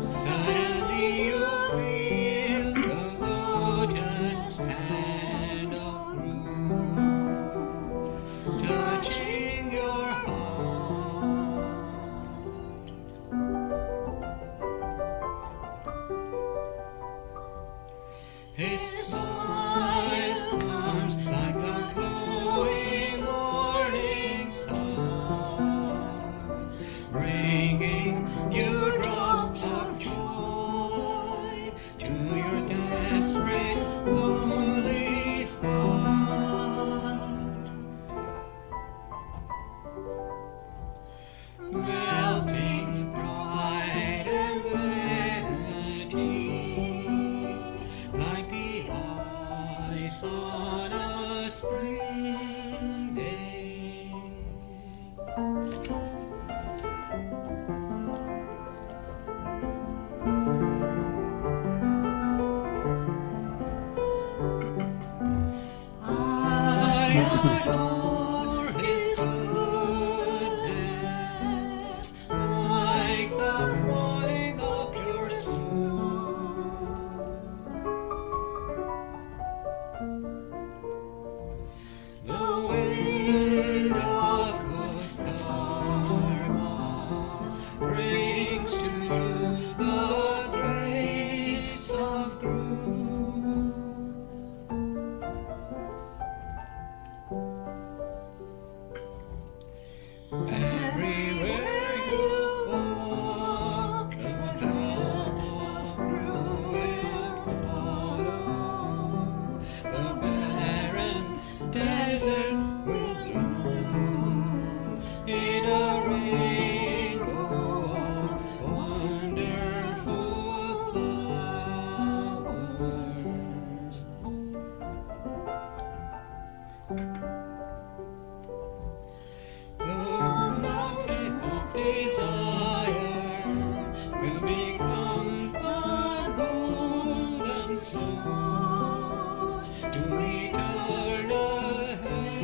Suddenly you feel the lotus hand of Guru touching your heart. His smile comes like the glowing morning sun, bringing you drops of joy to your desperate, lonely heart. Melting pride and vanity, like the ice on a spring day. I adore his goodness, like the falling of pure snow. The wind of good karmas brings to you the grace of Guru. Everywhere you walk, the help of Guru will follow. The barren desert will bloom in a rainbow of wonderful flowers. The mountain of desire will become the golden source to eternal heaven.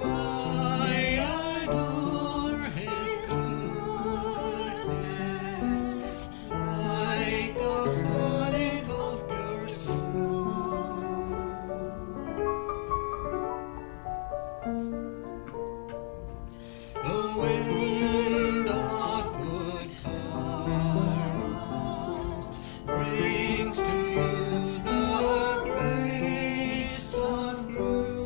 I adore his goodness, like the falling of pure snow. The wind of good karmas brings to you the grace of Guru.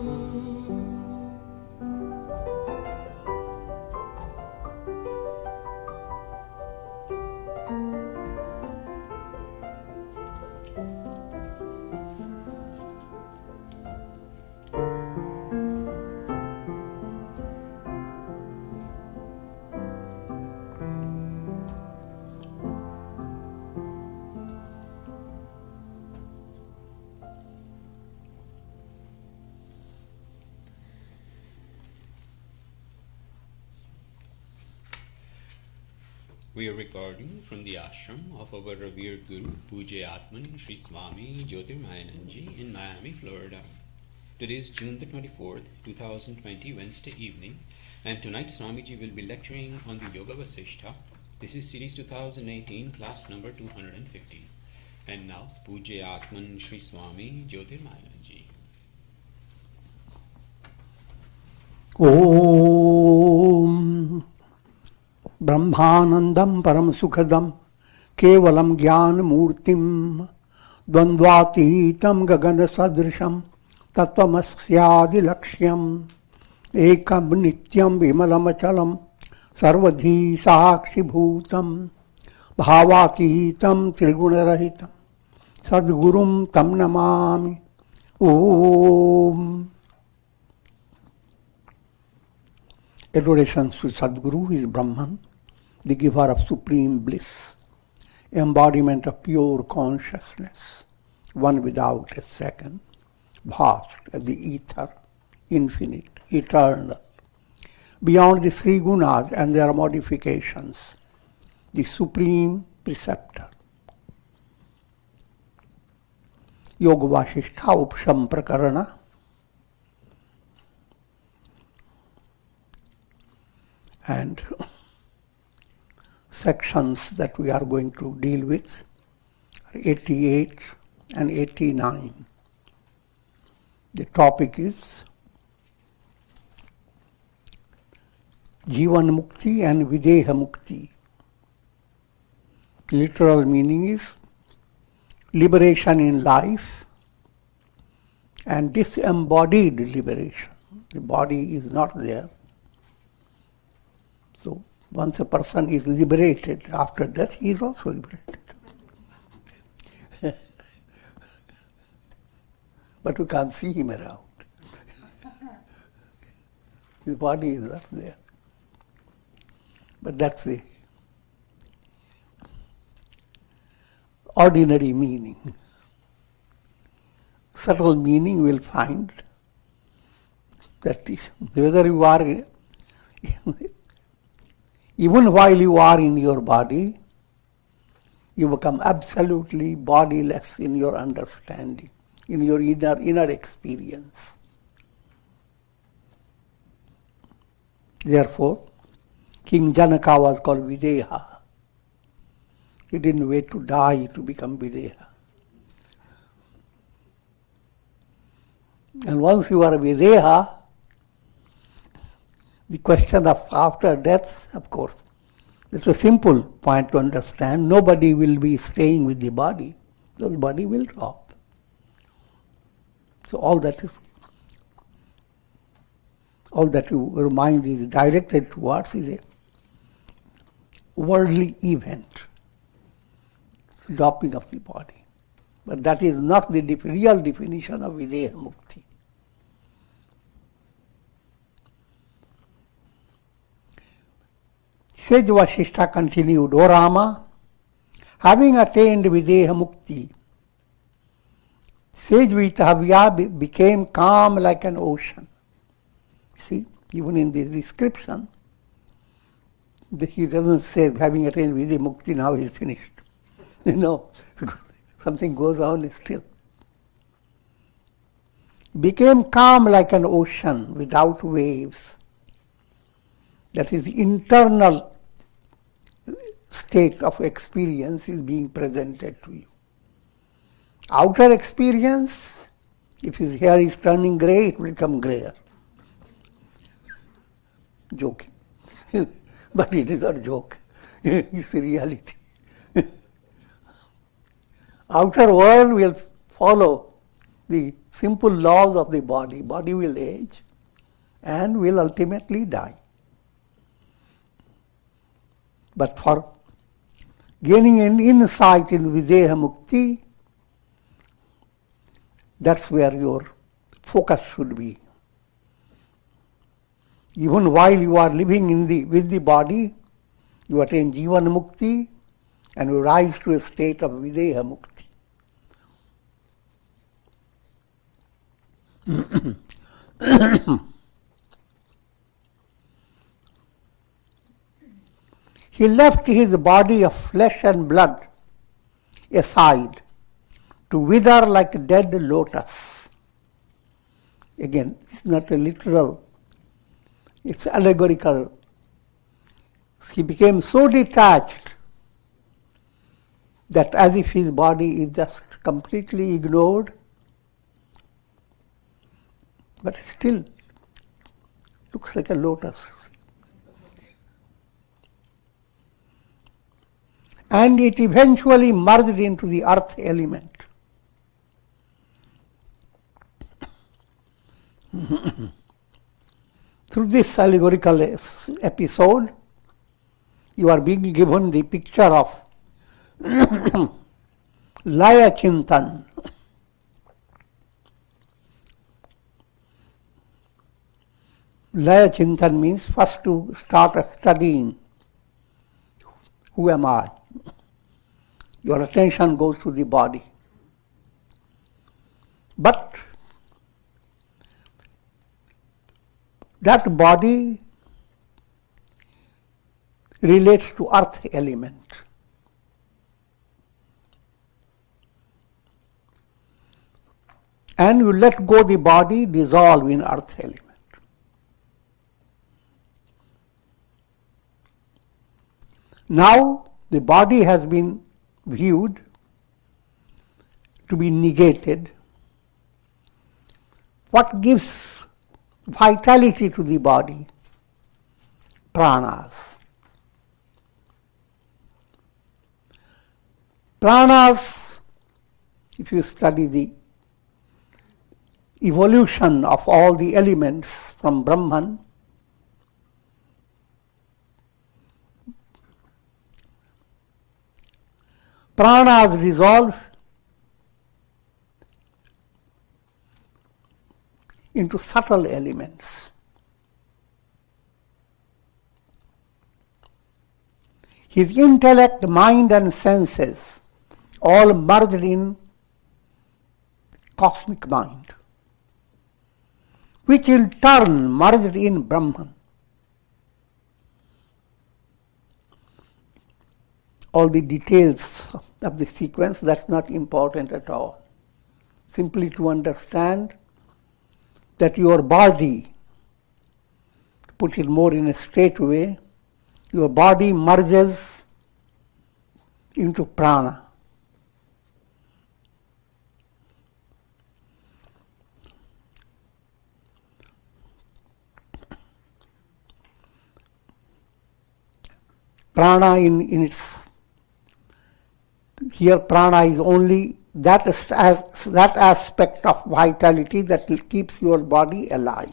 We are recording from the ashram of our revered Guru, Pujya Atman Sri Swami Jyotirmayananda in Miami, Florida. Today is June the 24th, 2020, Wednesday evening, and tonight Swamiji will be lecturing on the Yoga Vasistha. This is series 2018, class number 250. And now, Pujya Atman Sri Swami Jyotirmayananda. Om Brahmanandam Param Sukhadam Kevalam Jnana Murtim Dvandvatitam Gagana Sadrisham Tattvamasyaadi Lakshyam Ekam Nityam Vimalamachalam Sarvadhi Sakshi Bhutam Bhavatitam Trigunarahitam Sadgurum Tam Namami. Om. Adoration to Sadguru, who is Brahman, the giver of supreme bliss, embodiment of pure consciousness, one without a second, vast as the ether, infinite, eternal, beyond the three gunas and their modifications, the supreme preceptor, Yoga Vasistha Upsham Prakarana. And sections that we are going to deal with are 88 and 89. The topic is Jivan Mukti and Videha Mukti. Literal meaning is liberation in life and disembodied liberation. The body is not there. So once a person is liberated, after death he is also liberated. But we can't see him around. His body is not there. But that's the ordinary meaning. Subtle meaning will find that whether you are, even while you are in your body, you become absolutely bodiless in your understanding, in your inner experience. Therefore, King Janaka was called Videha. He didn't wait to die to become Videha. And once you are Videha, the question of after death, of course, it's a simple point to understand. Nobody will be staying with the body. The body will drop. So all that your mind is directed towards is a worldly event, dropping of the body. But that is not the real definition of Videha Mukti. Sage Vasistha continued, O Rama, having attained Videha Mukti, Sage Vasistha became calm like an ocean. See, even in this description, he doesn't say having attained Videha Mukti, now he is finished. Something goes on still. Became calm like an ocean without waves. That is, internal state of experience is being presented to you. Outer experience, if his hair is turning grey, it will become greyer. Joking. But it is not a joke. It's a reality. Outer world will follow the simple laws of the body. Body will age and will ultimately die. But for gaining an insight in Videha Mukti, that's where your focus should be. Even while you are living with the body, you attain Jivan Mukti and you rise to a state of Videha Mukti. He left his body of flesh and blood aside to wither like a dead lotus. Again, it's not a literal, it's allegorical. He became so detached that as if his body is just completely ignored, but still looks like a lotus. And it eventually merged into the earth element. Through this allegorical episode, you are being given the picture of Laya Chintan. Laya Chintan means first to start studying. Who am I? Your attention goes to the body. But that body relates to earth element. and you let go the body, dissolve in earth element. Now the body has been viewed to be negated. What gives vitality to the body? Pranas. Pranas, if you study the evolution of all the elements from Brahman, pranas resolve into subtle elements. His intellect, mind and senses all merged in cosmic mind, which in turn merged in Brahman. All the details of the sequence, that's not important at all. Simply to understand that your body, to put it more in a straight way, your body merges into prana. Prana in its, here prana is only that aspect of vitality that keeps your body alive.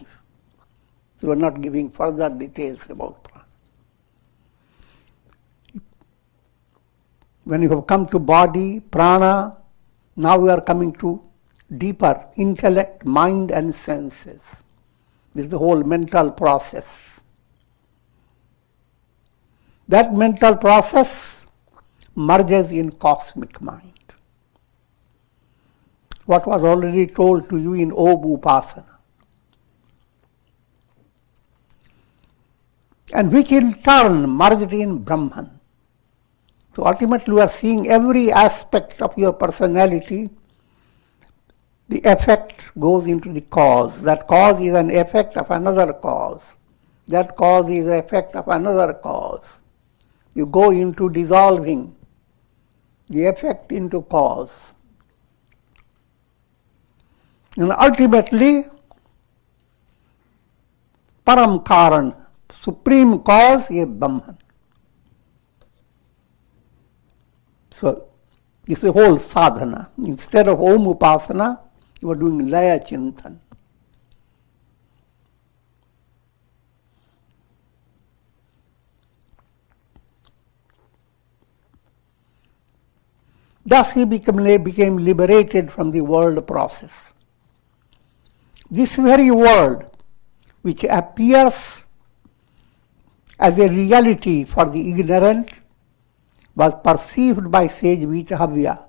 So we are not giving further details about prana. When you have come to body, prana, now we are coming to deeper intellect, mind and senses. This is the whole mental process. That mental process merges in cosmic mind. What was already told to you in Om Upasana. And which in turn merged in Brahman. So ultimately we are seeing every aspect of your personality, the effect goes into the cause. That cause is an effect of another cause. That cause is an effect of another cause. You go into dissolving the effect into cause. And ultimately, Param Karan, supreme cause is Brahman. So, it's a whole sadhana. Instead of Om Upasana, you are doing Laya Chintan. Thus he became liberated from the world process. This very world, which appears as a reality for the ignorant, was perceived by sage Vithavya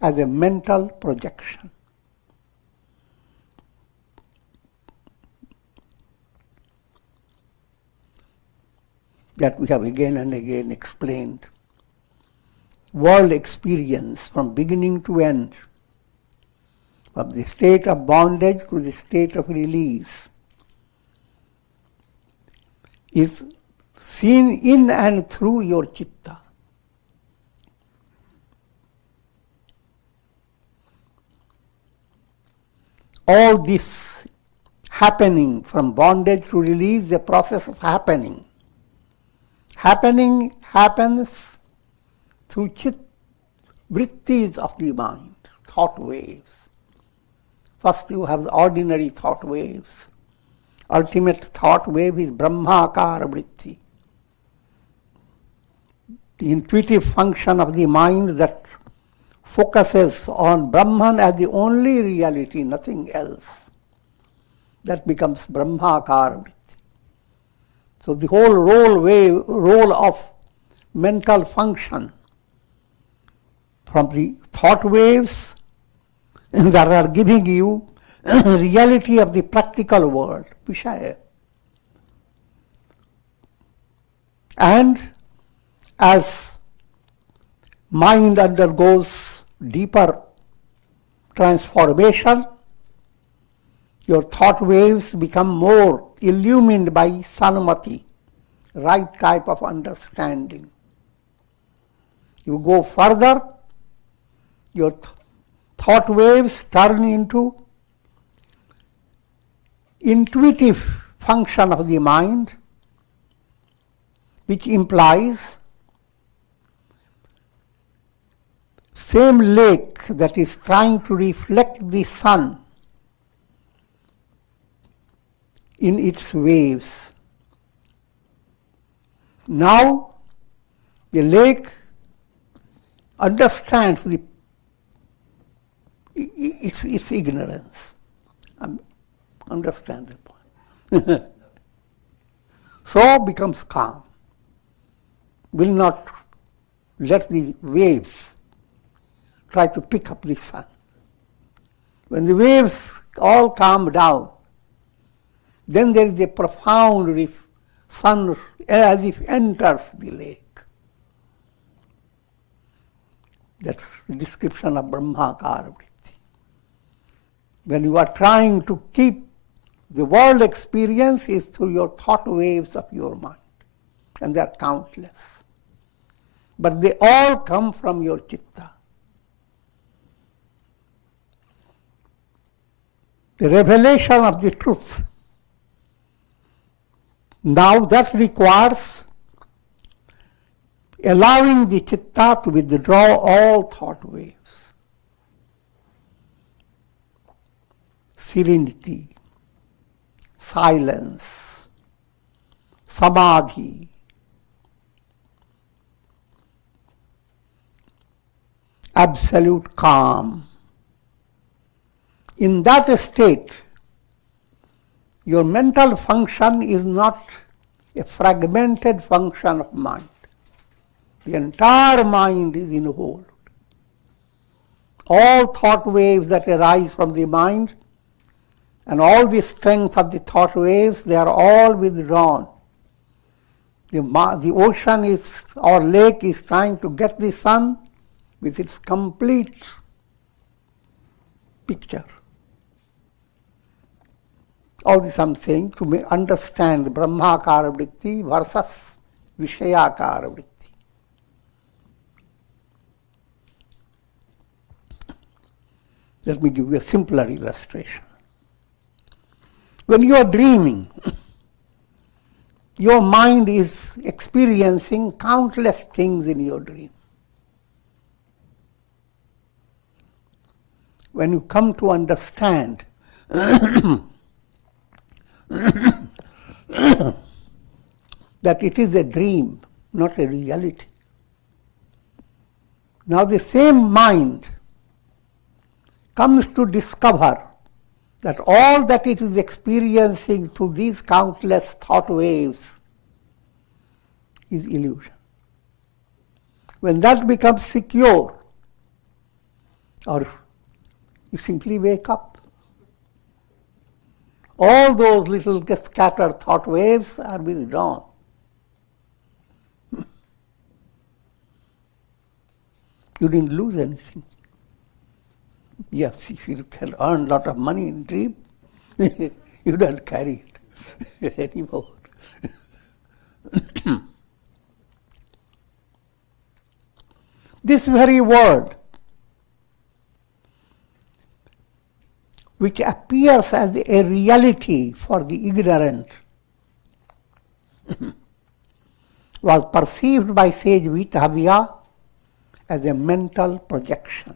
as a mental projection. That we have again and again explained. World experience from beginning to end, from the state of bondage to the state of release, is seen in and through your chitta. All this happening from bondage to release, the process of happening. Happening happens through vrittis of the mind, thought waves. First you have the ordinary thought waves. Ultimate thought wave is Brahmakara vritti. The intuitive function of the mind that focuses on Brahman as the only reality, nothing else. That becomes Brahmakara vritti. So the whole role of mental function from the thought waves that are giving you reality of the practical world, Vishaya. And as mind undergoes deeper transformation, your thought waves become more illumined by sanmati, right type of understanding. You go further, your thought waves turn into intuitive function of the mind, which implies same lake that is trying to reflect the sun in its waves. Now the lake understands its ignorance. Understand the point. So becomes calm. Will not let the waves try to pick up the sun. When the waves all calm down, then there is a profound sun as if enters the lake. That's the description of Brahmakara Vritti. When you are trying to keep the world experience is through your thought waves of your mind, and they are countless. But they all come from your citta. The revelation of the truth. Now that requires allowing the citta to withdraw all thought waves. Serenity, silence, samadhi, absolute calm. In that state, your mental function is not a fragmented function of mind. The entire mind is involved. All thought waves that arise from the mind and all the strength of the thought waves, they are all withdrawn. The ocean is, or lake is trying to get the sun with its complete picture. All this I'm saying to understand Brahmakara Vritti versus Vishayakara Vritti. Let me give you a simpler illustration. When you are dreaming, your mind is experiencing countless things in your dream. When you come to understand that it is a dream, not a reality. Now the same mind comes to discover that all that it is experiencing through these countless thought waves is illusion. When that becomes secure, or you simply wake up, all those little scattered thought waves are withdrawn. You didn't lose anything. Yes, if you can earn a lot of money in dream, you don't carry it anymore. This very world, which appears as a reality for the ignorant, was perceived by Sage Vasistha as a mental projection.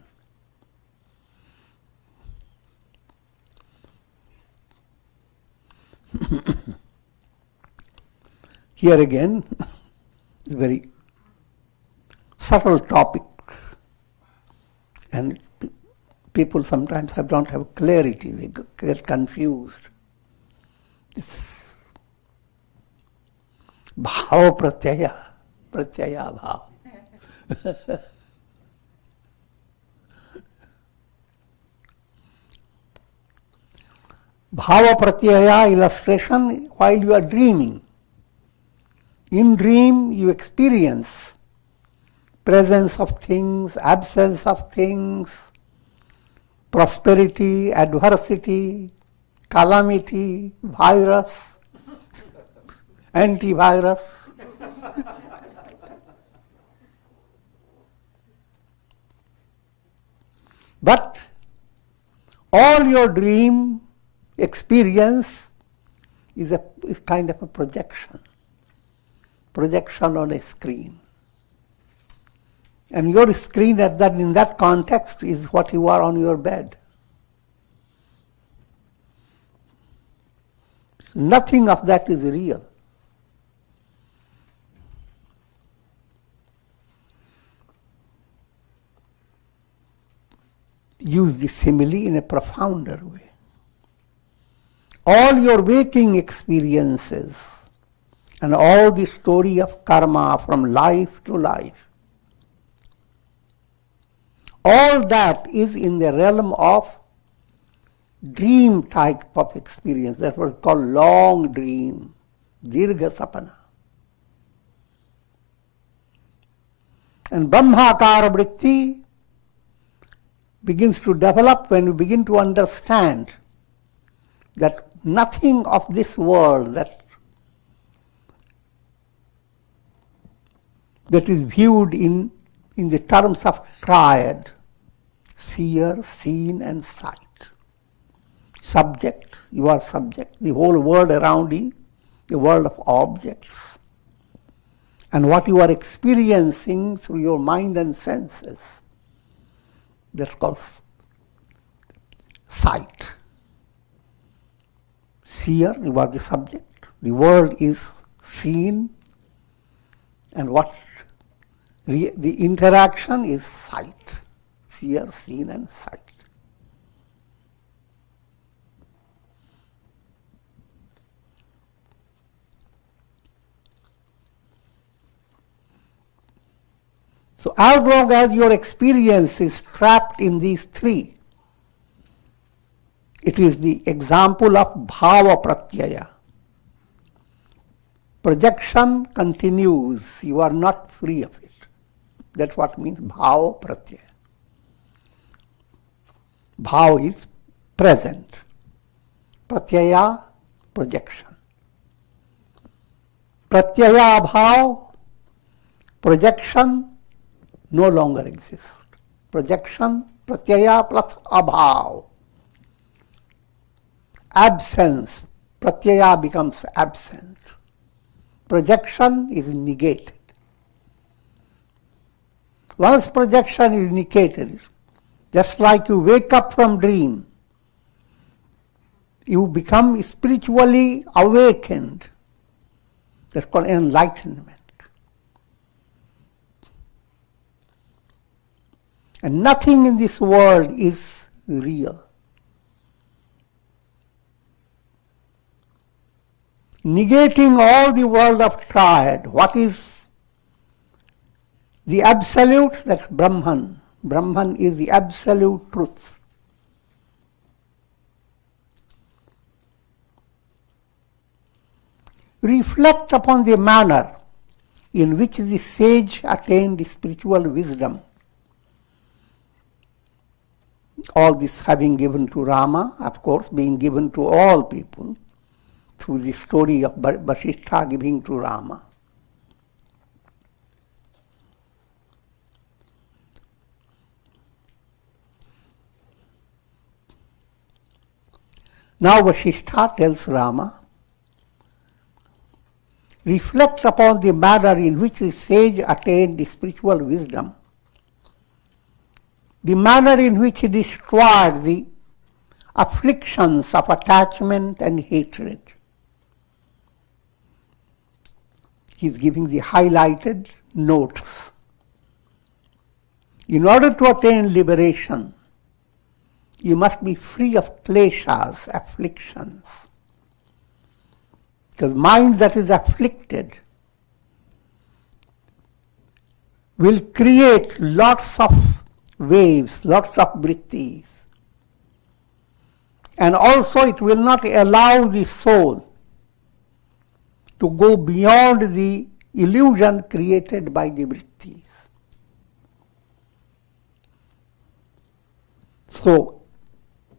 Here again, a very subtle topic, and people sometimes don't have clarity, they get confused. It's bhava pratyaya, pratyaya bhava. Bhava pratyaya illustration while you are dreaming. In dream you experience presence of things, absence of things, prosperity, adversity, calamity, virus, antivirus. But all your dream experience is kind of a projection on a screen. And your screen in that context is what you are on your bed. Nothing of that is real. Use the simile in a profounder way. All your waking experiences and all the story of karma from life to life, all that is in the realm of dream type of experience. That was called long dream, dirgha sapana. And Brahmakara vritti begins to develop when you begin to understand that nothing of this world that is viewed in the terms of triad, seer, seen and sight. Subject, you are subject. The whole world around you, the world of objects. And what you are experiencing through your mind and senses, that's called sight. Seer, you are the subject. The world is seen, and what the interaction is sight. Seer, seen and sight. So as long as your experience is trapped in these three, it is the example of bhava pratyaya. Projection continues, you are not free of it. That's what means bhava pratyaya. Bhava is present. Pratyaya, projection. Pratyaya bhava, projection no longer exists. Projection, pratyaya plus abhav. Absence, pratyaya becomes absent. Projection is negated. Once projection is negated, just like you wake up from dream, you become spiritually awakened. That's called enlightenment. And nothing in this world is real. Negating all the world of triad, what is the absolute? That's Brahman. Brahman is the absolute truth. Reflect upon the manner in which the sage attained spiritual wisdom. All this having given to Rama, of course, being given to all people through the story of Vasistha giving to Rama. Now Vasistha tells Rama, reflect upon the manner in which the sage attained spiritual wisdom, the manner in which he destroyed the afflictions of attachment and hatred. He is giving the highlighted notes. In order to attain liberation, you must be free of kleshas, afflictions. Because mind that is afflicted will create lots of waves, lots of vrittis. And also it will not allow the soul to go beyond the illusion created by the vrittis. So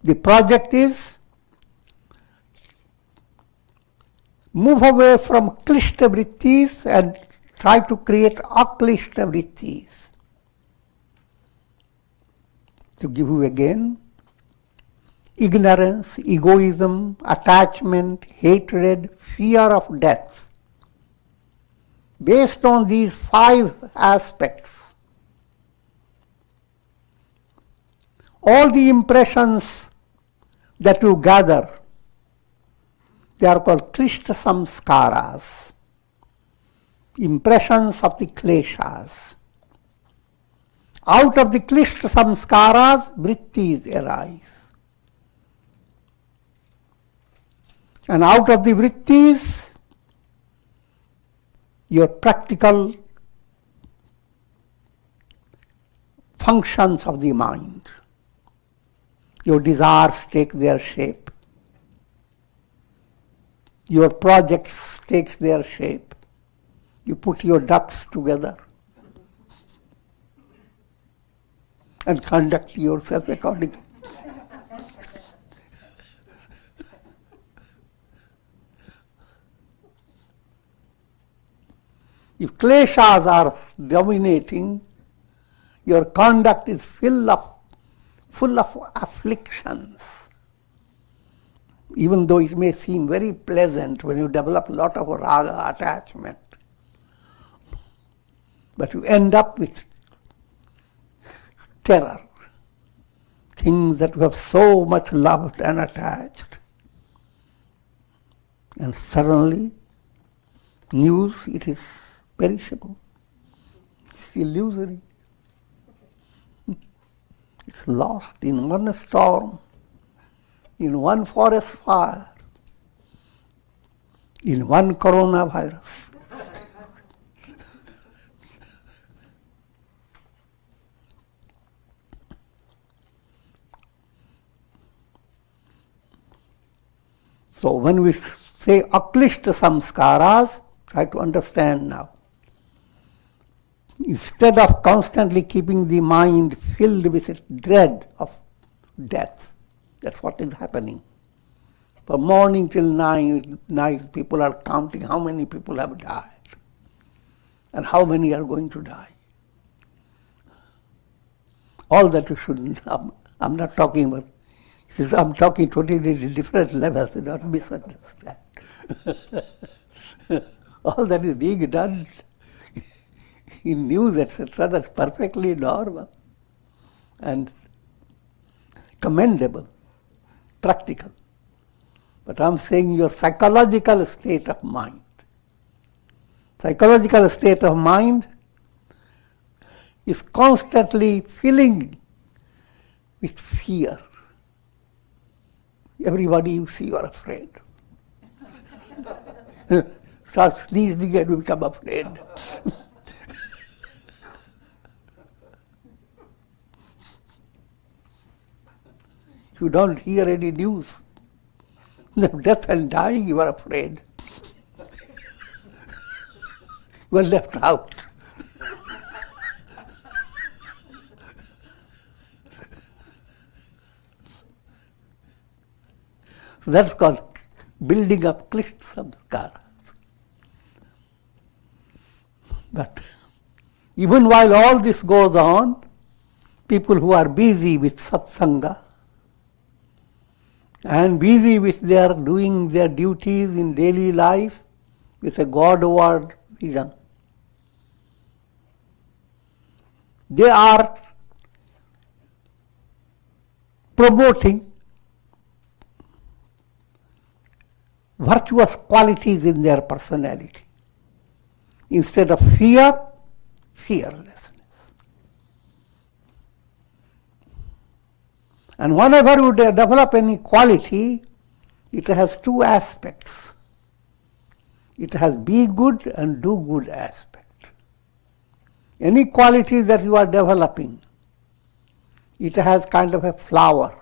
The project is move away from klishta vrittis and try to create aklishta vrittis. To give you again, ignorance, egoism, attachment, hatred, fear of death. Based on these 5 aspects, all the impressions that you gather, they are called klishta samskaras, impressions of the kleshas. Out of the klishta samskaras, vrittis arise. And out of the vrittis, your practical functions of the mind. Your desires take their shape. Your projects take their shape. You put your ducks together and conduct yourself accordingly. If kleshas are dominating, your conduct is full of afflictions. Even though it may seem very pleasant when you develop a lot of raga attachment, but you end up with terror, things that you have so much loved and attached. And suddenly, news, it is perishable. It's illusory. It's lost in one storm, in one forest fire, in one coronavirus. So when we say aklishta samskaras, try to understand now. Instead of constantly keeping the mind filled with dread of death, that's what is happening. From morning till night, people are counting how many people have died and how many are going to die. All that you should, I'm not talking about, I'm talking totally different levels, do not misunderstand. All that is being done in news, etc., that's perfectly normal and commendable, practical. But I'm saying your psychological state of mind. Psychological state of mind is constantly filling with fear. Everybody you see, you are afraid. Start sneezing and you become afraid. You don't hear any news of death and dying, you are afraid. You are left out. So that's called building up klishta samskaras. But even while all this goes on, people who are busy with satsanga and busy with their doing their duties in daily life with a Godward vision, they are promoting virtuous qualities in their personality. Instead of fear, fearlessness. And whenever you develop any quality, it has 2 aspects. It has be good and do good aspect. Any quality that you are developing, it has kind of a flower.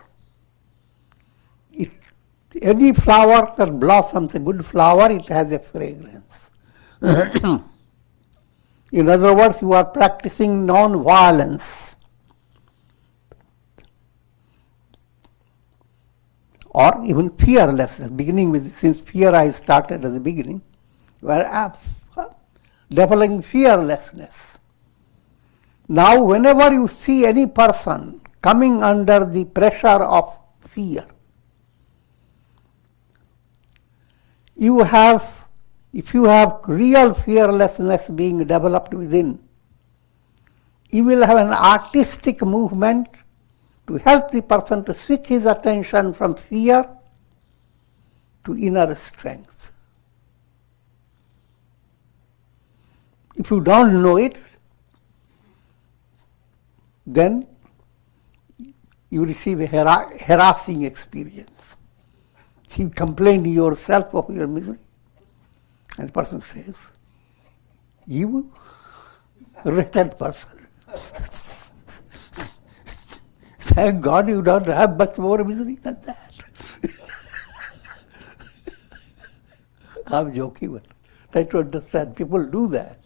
Any flower that blossoms, a good flower, it has a fragrance. In other words, you are practicing non-violence. or even fearlessness, beginning with, since fear I started at the beginning, where developing fearlessness. Now, whenever you see any person coming under the pressure of fear, if you have real fearlessness being developed within, you will have an artistic movement to help the person to switch his attention from fear to inner strength. If you don't know it, then you receive a harassing experience. You complain to yourself of your misery, and the person says, "You wretched person, thank God you don't have much more misery than that." I'm joking, but try to understand. People do that.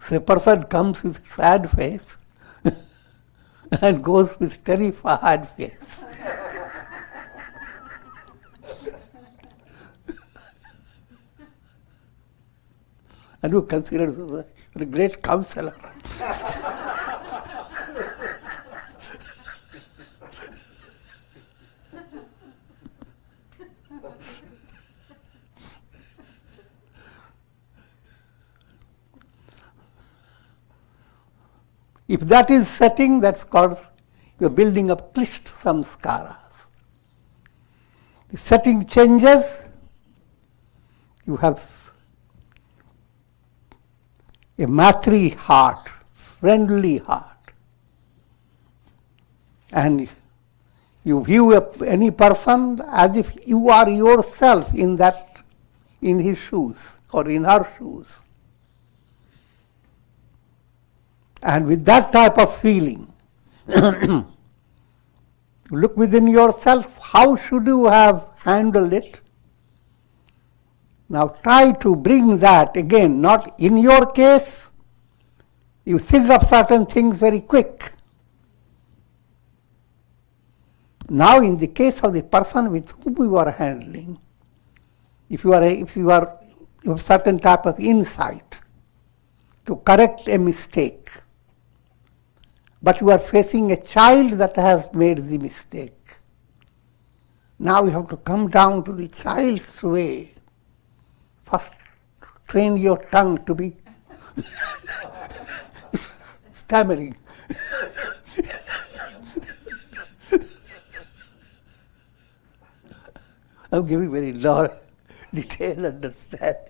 So a person comes with a sad face and goes with terrified face. And you consider it a great counselor. If that is setting, that's called you're building up klishta samskaras. The setting changes, you have a matri heart, friendly heart. And you view any person as if you are yourself in his shoes or in her shoes. And with that type of feeling, you look within yourself, how should you have handled it? Now try to bring that again, not in your case, you think of certain things very quick. Now in the case of the person with whom you are handling, if you have certain type of insight to correct a mistake, but you are facing a child that has made the mistake. Now you have to come down to the child's way. First, train your tongue to be stammering. I'm giving very detailed understanding.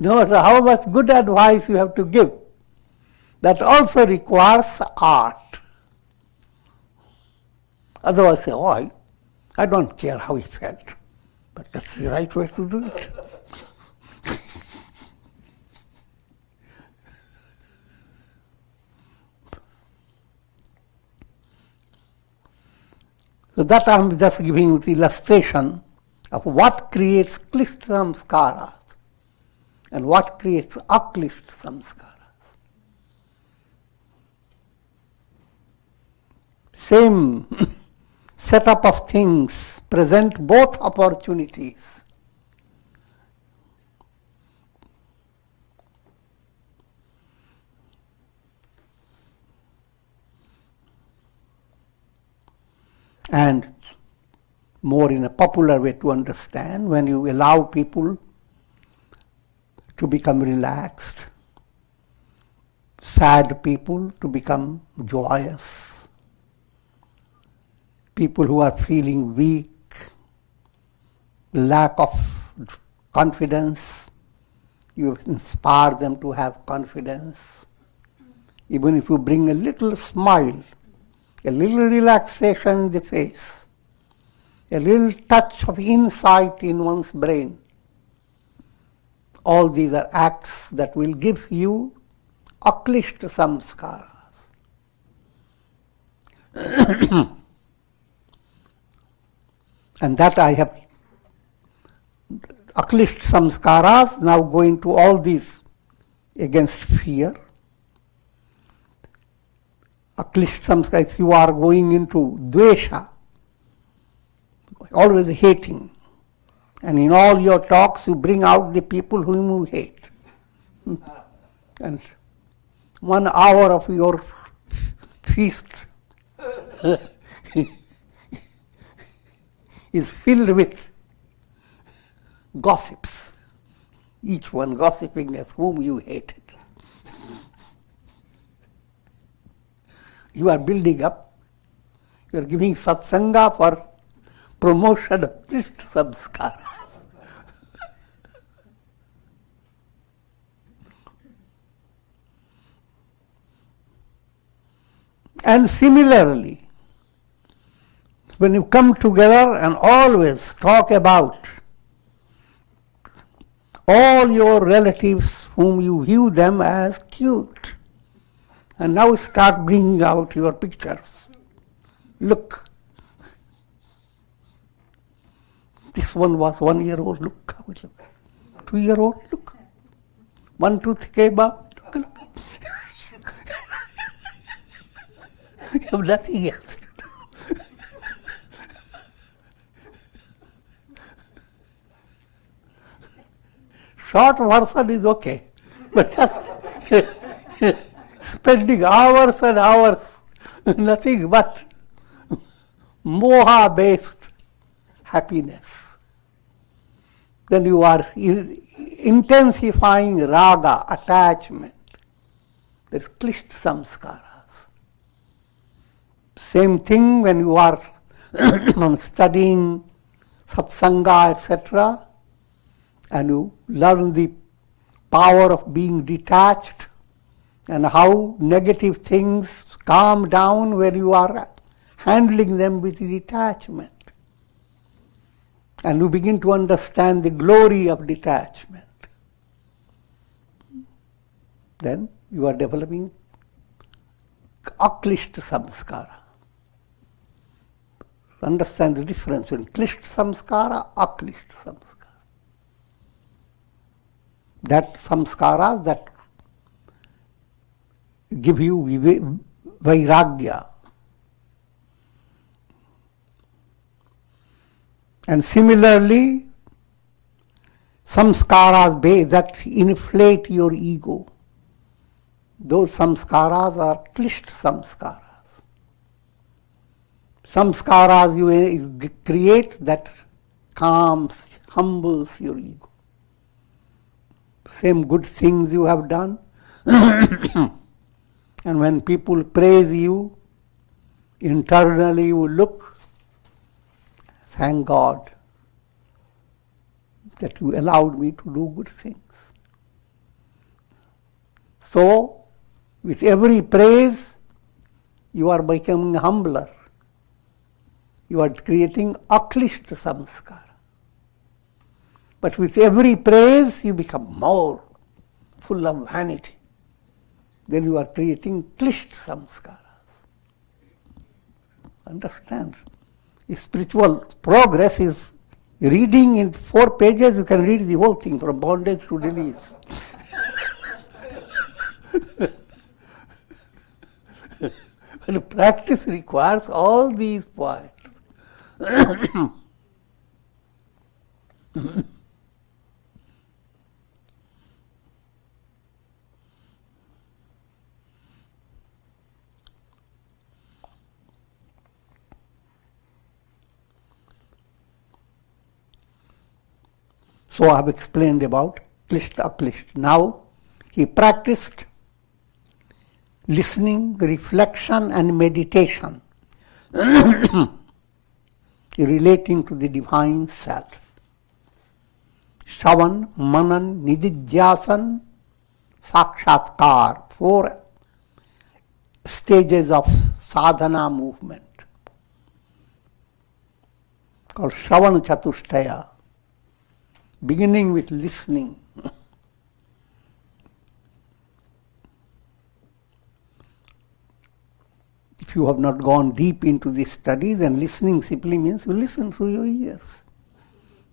No matter how much good advice you have to give, that also requires art. Otherwise, say, "Oh, I don't care how he felt, but that's the right way to do it." So that I'm just giving you the illustration of what creates klishta samskaras and what creates aklishta samskaras. Same setup of things present both opportunities. And more in a popular way to understand, when you allow people to become relaxed, sad people to become joyous, people who are feeling weak, lack of confidence, you inspire them to have confidence. Even if you bring a little smile, a little relaxation in the face, a little touch of insight in one's brain, all these are acts that will give you aklishta samskaras. And that I have aklishta samskaras now go into all these against fear, Aklisht samskara, if you are going into dvesha, always hating, and in all your talks you bring out the people whom you hate. And 1 hour of your feast is filled with gossips, each one gossiping as whom you hated. You are building up, you are giving satsanga for promotion of Krishna samskaras. And similarly, when you come together and always talk about all your relatives whom you view them as cute, and now start bringing out your pictures. Look, this one was 1 year old, look how it looks. 2 year old, look. 1 tooth came out, look. You have nothing else to do. Short version is okay, but just spending hours and hours, nothing but moha-based happiness. Then you are intensifying raga, attachment. There's klishta samskaras. Same thing when you are studying satsanga, etc., and you learn the power of being detached and how negative things calm down when you are handling them with detachment. And you begin to understand the glory of detachment. Then you are developing aklishta samskara. Understand the difference in klishta samskara, aklishta samskara. That samskaras that give you vairagya. And similarly, samskaras that inflate your ego. Those samskaras are klishta samskaras. Samskaras you create that calms, humbles your ego. Same good things you have done. And when people praise you, internally you look, thank God that you allowed me to do good things. So, with every praise, you are becoming humbler. You are creating aklishta samskara. But with every praise, you become more full of vanity. Then you are creating klishta samskaras. Understand? Spiritual progress is reading in 4 pages, you can read the whole thing from bondage to release. But practice requires all these points. So I have explained about klishta, aklishta. Now he practiced listening, reflection and meditation relating to the divine self. Shravan, Manan, Nididhyasan, Sakshatkar, 4 stages of sadhana movement called Shravan Chatushtaya, beginning with listening. If you have not gone deep into these studies, then listening simply means you listen through your ears.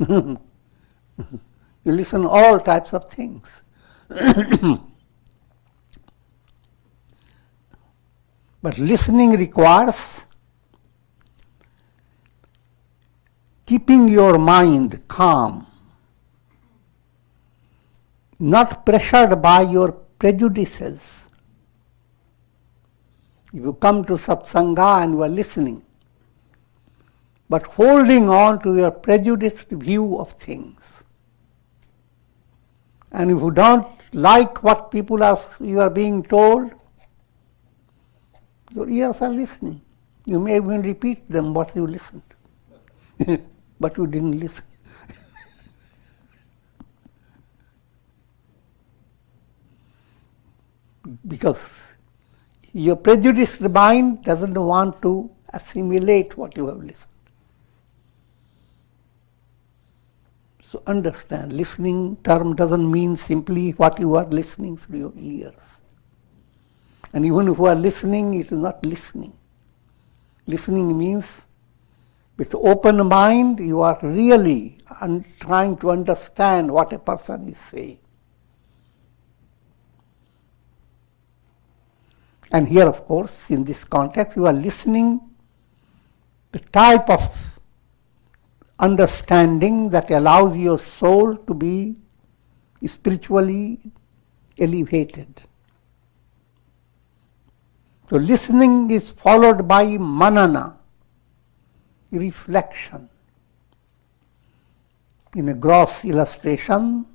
You listen all types of But listening requires keeping your mind calm, not pressured by your prejudices. If you come to satsanga and you are listening, but holding on to your prejudiced view of things. And if you don't like what you are being told, your ears are listening. You may even repeat them what you listened, but you didn't listen. Because your prejudiced mind doesn't want to assimilate what you have listened. So understand, listening term doesn't mean simply what you are listening through your ears. And even if you are listening, it is not listening. Listening means with open mind, you are really trying to understand what a person is saying. And here, of course, in this context, you are listening the type of understanding that allows your soul to be spiritually elevated. So listening is followed by manana, reflection. In a gross illustration,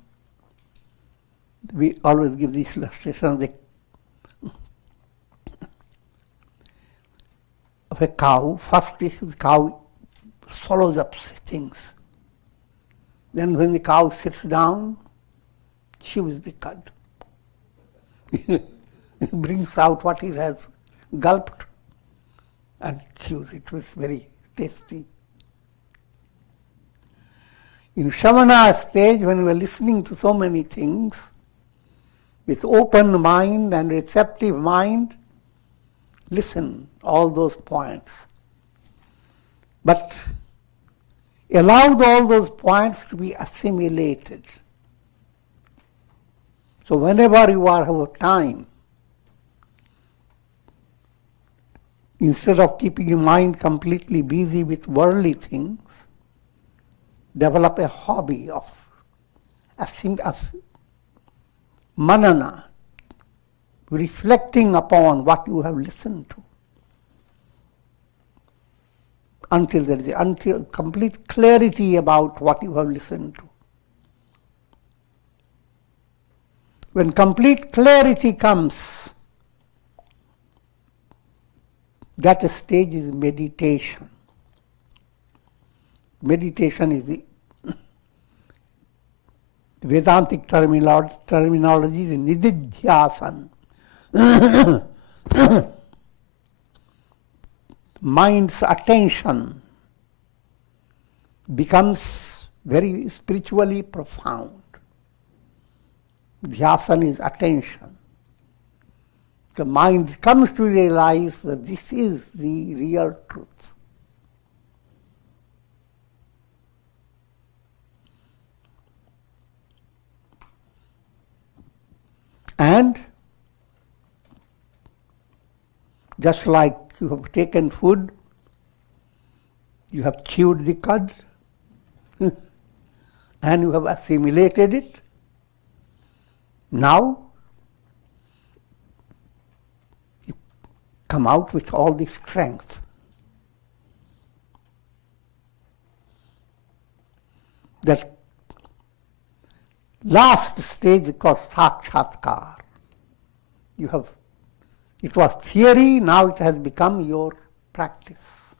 we always give this illustration of a cow. First, the cow swallows up things. Then when the cow sits down, chews the cud. It brings out what it has gulped and chews. It was very tasty. In Shavana stage, when we are listening to so many things, with open mind and receptive mind, listen all those points. But allow all those points to be assimilated. So whenever you have time, instead of keeping your mind completely busy with worldly things, develop a hobby of manana, reflecting upon what you have listened to, until there is complete clarity about what you have listened to. When complete clarity comes, that stage is meditation. Meditation is the Vedantic terminology, nididhyasan. Mind's attention becomes very spiritually profound. Dhyasan is attention. The mind comes to realize that this is the real truth. And just like you have taken food, you have chewed the cud, and you have assimilated it. Now, you come out with all the strength. That last stage is called sakshatkar. It was theory, now it has become your practice.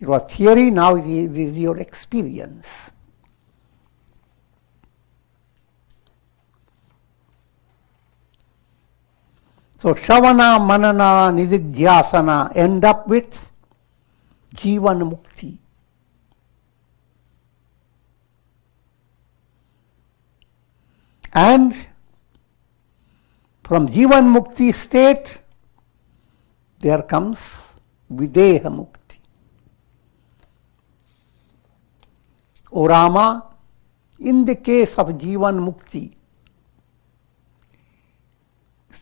It was theory, now it is your experience. So Shavana, Manana, Nididhyasana end up with Jivan Mukti. And from Jivan Mukti state, there comes Videha Mukti. O Rama, in the case of Jivan Mukti,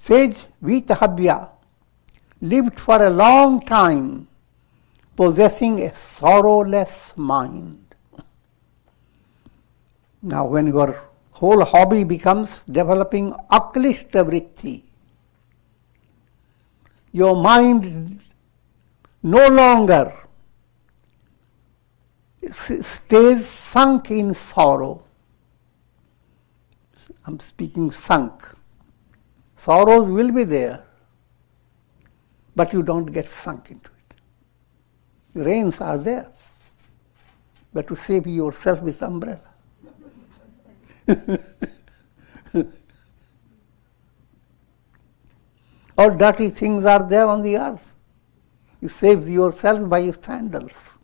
Sage Vasistha lived for a long time possessing a sorrowless mind. Now when your whole hobby becomes developing aklishta vritti, your mind no longer stays sunk in sorrow. I'm speaking sunk. Sorrows will be there, but you don't get sunk into it. The rains are there, but to save yourself with umbrella. All dirty things are there on the earth. You save yourself by your sandals.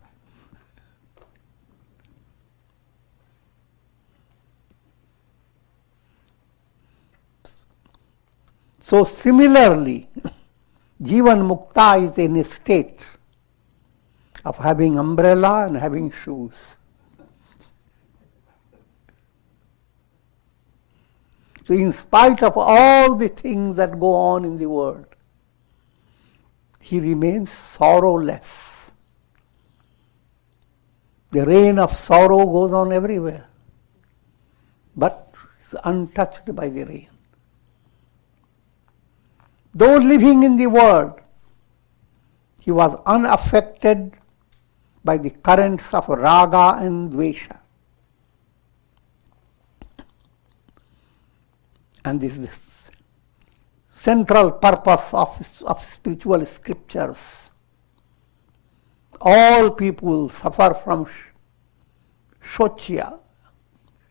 So similarly, Jivan Mukta is in a state of having umbrella and having shoes. So in spite of all the things that go on in the world, he remains sorrowless. The rain of sorrow goes on everywhere, but is untouched by the rain. Though living in the world, he was unaffected by the currents of raga and dvesha. And this is the central purpose of spiritual scriptures. All people suffer from shochya,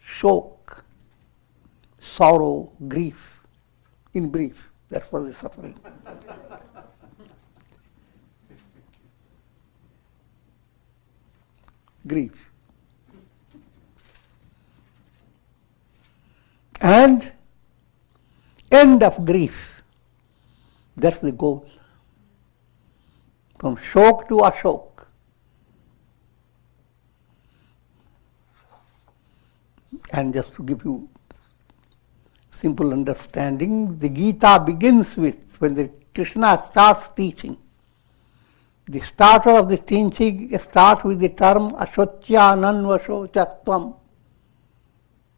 shok, sorrow, grief. In brief, that's what is suffering. Grief. And end of grief. That's the goal. From shok to ashok. And just to give you simple understanding, the Gita begins with, when the Krishna starts teaching, the starter of the teaching starts with the term ashotya nanvashotastvam.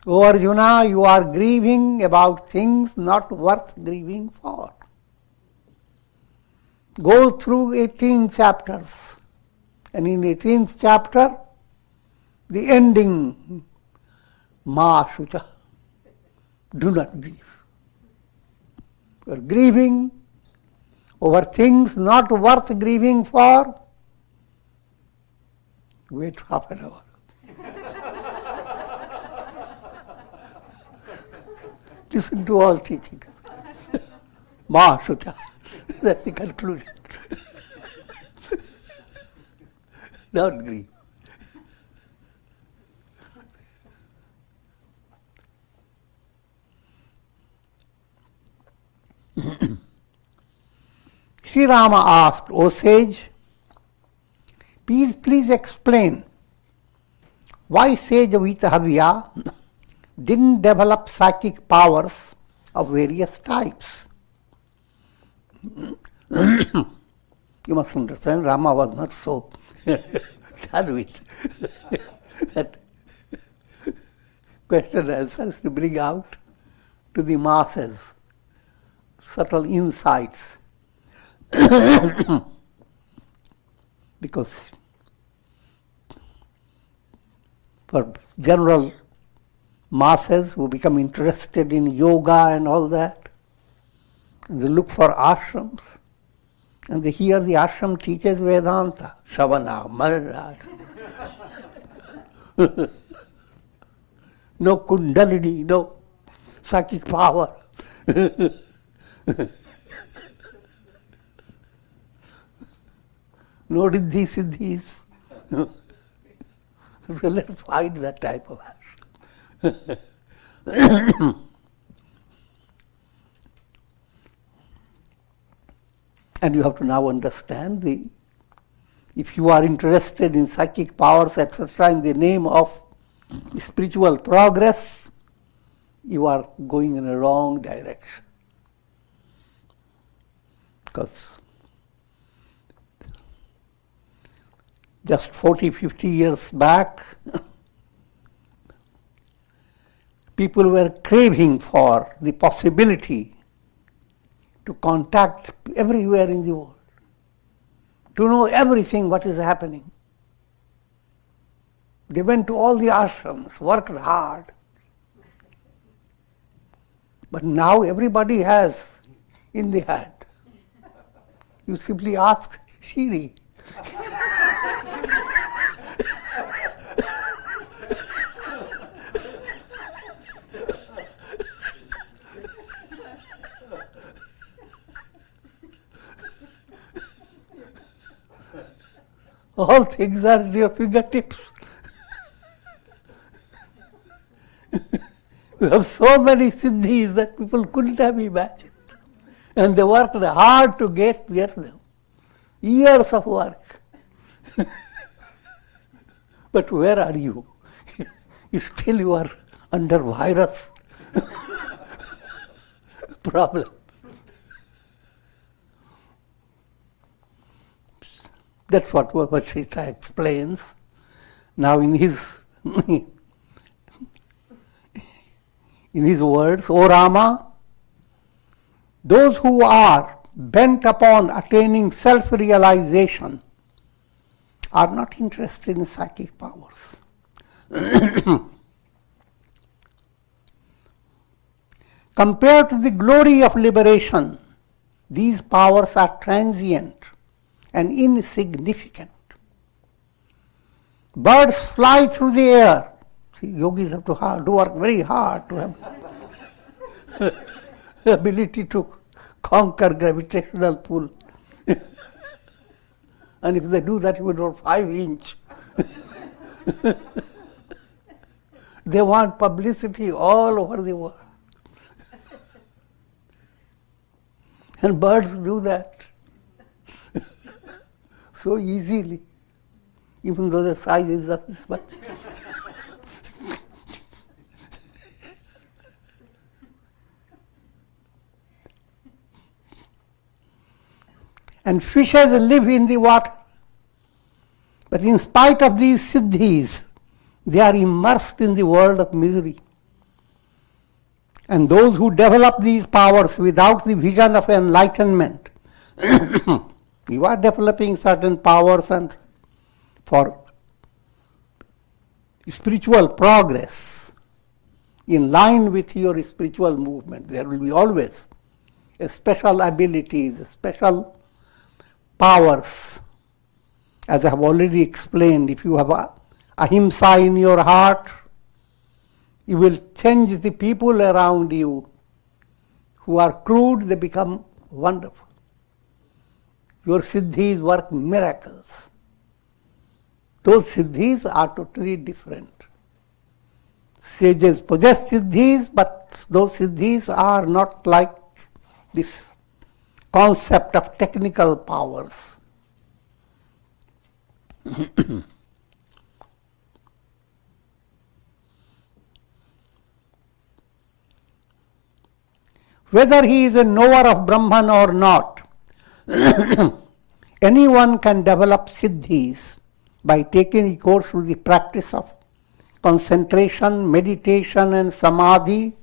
O Arjuna, you are grieving about things not worth grieving for. Go through 18 chapters, and in 18th chapter, the ending, Ma Shucha, do not grieve. You are grieving over things not worth grieving for. Wait half an hour. Listen to all teachings. Ma Shucha. That's the conclusion. Don't grieve. Sri Rama asked, O sage, please explain why Sage Vasistha didn't develop psychic powers of various types. You must understand, Rama was not so done with that question and answers to bring out to the masses subtle insights. Because for general masses who become interested in yoga and all that, and they look for ashrams, and they hear the ashram teaches Vedanta, Shavana, Marana. No kundalini, no psychic power. No siddhis. So let's find that type of ashram. And you have to now understand, if you are interested in psychic powers, etc., in the name of spiritual progress, you are going in a wrong direction. Because just 40, 50 years back, people were craving for the possibility to contact everywhere in the world, to know everything what is happening. They went to all the ashrams, worked hard. But now everybody has in the hand. You simply ask Shiri. All things are at your fingertips. We have so many siddhis that people couldn't have imagined. And they worked hard to get them. Years of work. But where are you? Still you are under virus problem. That's what Vasistha explains. Now in his words, O Rama, those who are bent upon attaining self-realization are not interested in psychic powers. Compared to the glory of liberation, these powers are transient and insignificant. Birds fly through the air. See, yogis have to work very hard to have the ability to conquer gravitational pull. And if they do that, it would go 5 inch. They want publicity all over the world. And birds do that so easily, even though the size is just this much. And fishes live in the water. But in spite of these siddhis, they are immersed in the world of misery. And those who develop these powers without the vision of enlightenment, you are developing certain powers and for spiritual progress in line with your spiritual movement. There will be always a special abilities, special powers. As I have already explained, if you have ahimsa in your heart, you will change the people around you. Who are crude, they become wonderful. Your siddhis work miracles. Those siddhis are totally different. Sages possess siddhis, but those siddhis are not like this concept of technical powers. Whether he is a knower of Brahman or not, anyone can develop siddhis by taking a course through the practice of concentration, meditation and samadhi.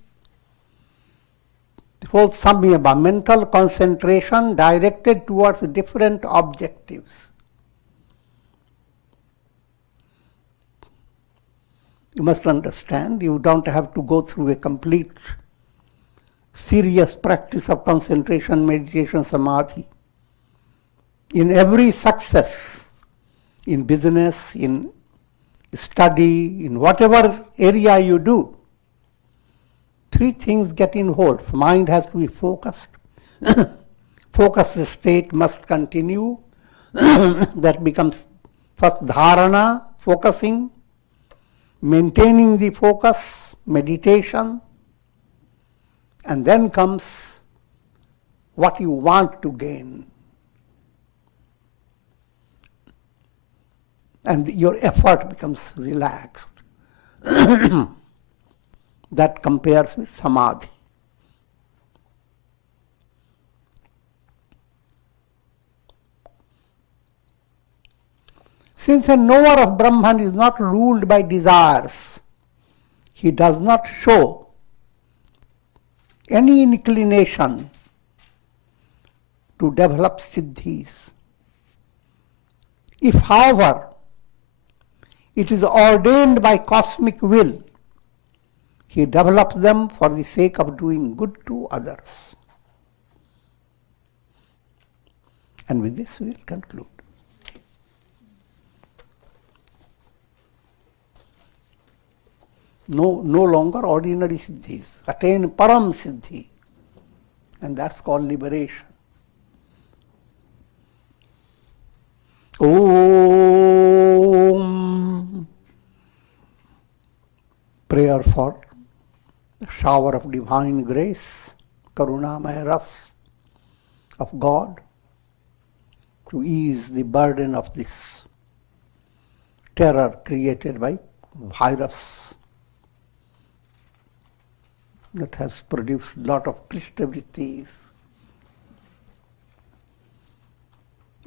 Both samyama, mental concentration directed towards different objectives. You must understand, you don't have to go through a complete serious practice of concentration, meditation, samadhi. In every success, in business, in study, in whatever area you do, 3 things get involved. Mind has to be focused. Focused state must continue. That becomes first dharana, focusing, maintaining the focus, meditation, and then comes what you want to gain. And your effort becomes relaxed. That compares with samadhi. Since a knower of Brahman is not ruled by desires, he does not show any inclination to develop siddhis. If, however, it is ordained by cosmic will, he develops them for the sake of doing good to others. And with this we will conclude. No longer ordinary siddhis. Attain param siddhi. And that's called liberation. Om. Prayer for the shower of divine grace, Karunamaya Ras of God, to ease the burden of this terror created by virus that has produced a lot of klishta-vrittis.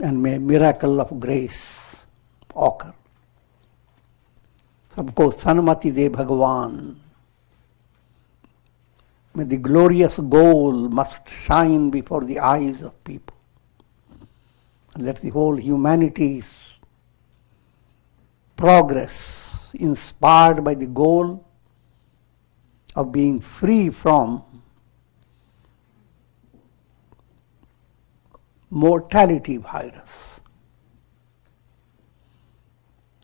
And may a miracle of grace occur. Sabko sanmati de Bhagavan. May the glorious goal must shine before the eyes of people. And let the whole humanity's progress, inspired by the goal of being free from mortality virus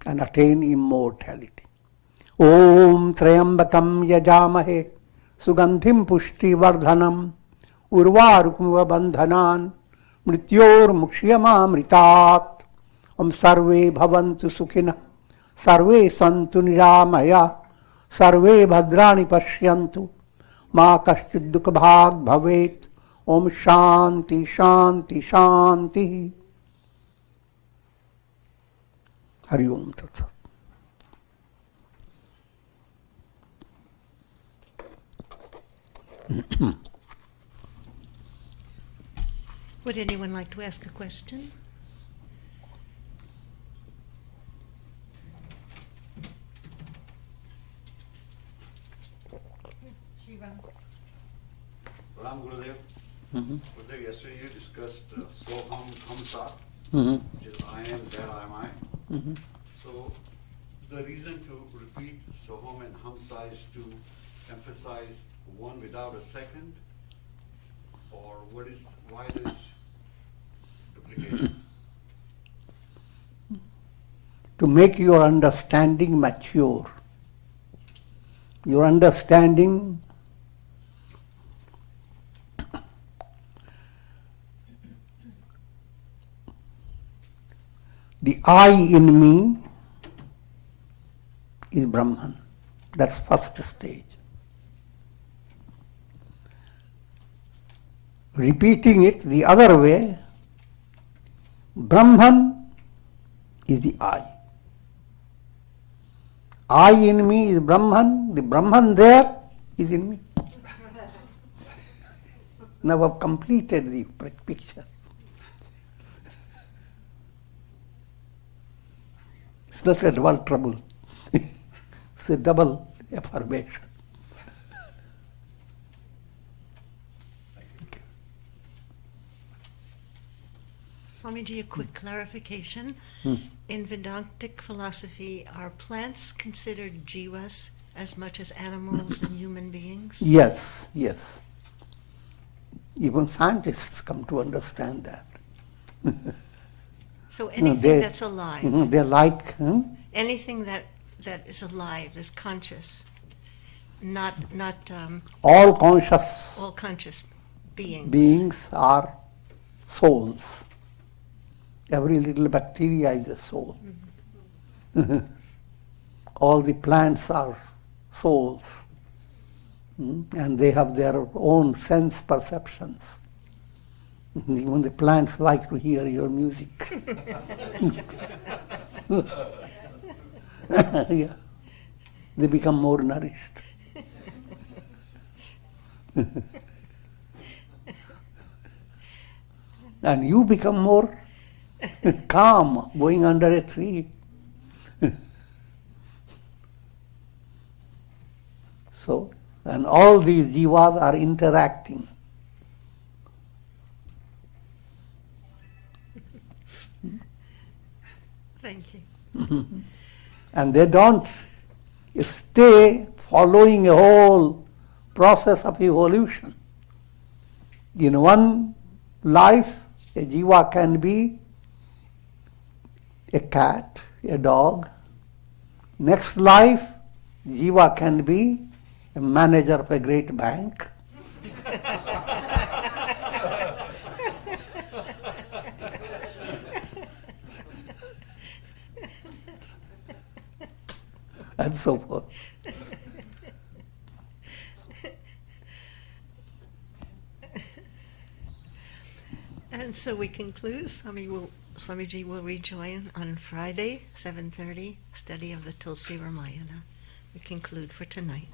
and attain immortality. Om Trayambakam Yajamahe Sugandhim Pushti Vardhanam Urvarukmuva Bandhanan Mrityor Mukshiyamamritat. Om Sarve Bhavantu Sukhina Sarve Santu Niramaya Sarve Bhadrani Pashyantu Ma Kashchid Dukha Bhag Bhavet. Om Shanti Shanti Shanti. Hari Om Tat Sat. Would anyone like to ask a question? Ram Gurudev. Gurudev, yesterday you discussed Soham Hamsa, which is I am, there am I. So the reason to repeat Soham and Hamsa is to emphasize one without a second, or why this duplication? To make your understanding mature. Your understanding the I in me is Brahman. That's first stage. Repeating it the other way, Brahman is the I. I in me is Brahman, the Brahman there is in me. Now I've completed the picture. It's not a double trouble. It's a double affirmation. Swamiji, a quick clarification. In Vedantic philosophy, are plants considered jivas as much as animals and human beings? Yes, yes. Even scientists come to understand that. So anything that's alive, They're like, anything that is alive, is conscious, not all conscious all conscious beings. beings are souls. Every little bacteria is a soul. All the plants are souls. And they have their own sense perceptions. Even the plants like to hear your music. Yeah. They become more nourished. And you become more calm going under a tree. So, and all these jivas are interacting. Thank you. And they don't stay following a whole process of evolution. In one life, a jiva can be a cat, a dog. Next life, jiva can be a manager of a great bank. And so forth. And so we conclude. Swamiji will rejoin on Friday, 7:30, study of the Tulsi Ramayana. We conclude for tonight.